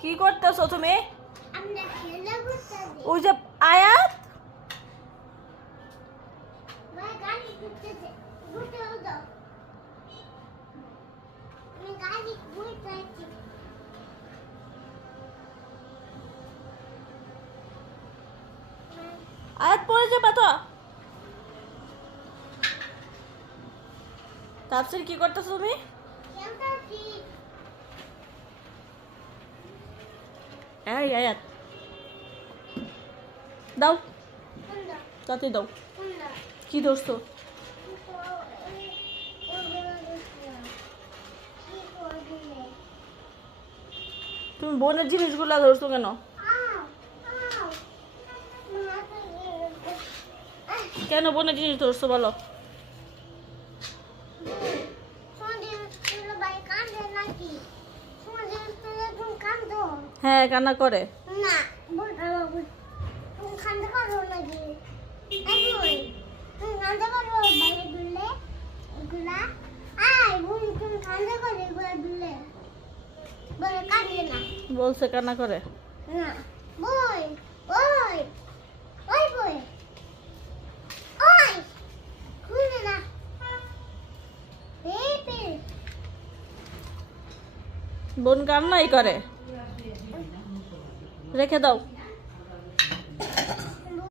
কি করতেছো তুমি? আমরা খেলা করতেছি। ওই যে আয়াত ভাই গাড়ি ঘুরতেছে। ঘুরতে দাও। আমি গাড়ি ঘুরতেছি। আয়াত পড়ে যাবে তো। তাফসীর কি করতেছো তুমি? খেলতেছি। এই আয়াত দাও, কোনটা? তাতে দাও। কোনটা? কি ধরছো? তুমি বোনের জিনিসগুলো ধরছো কেন? কেন বোনের জিনিস ধরছো বলো? হ্যাঁ, কান্না করে। বলছে কান্না করে। বোন কান্নাই করে। রেখে দাও।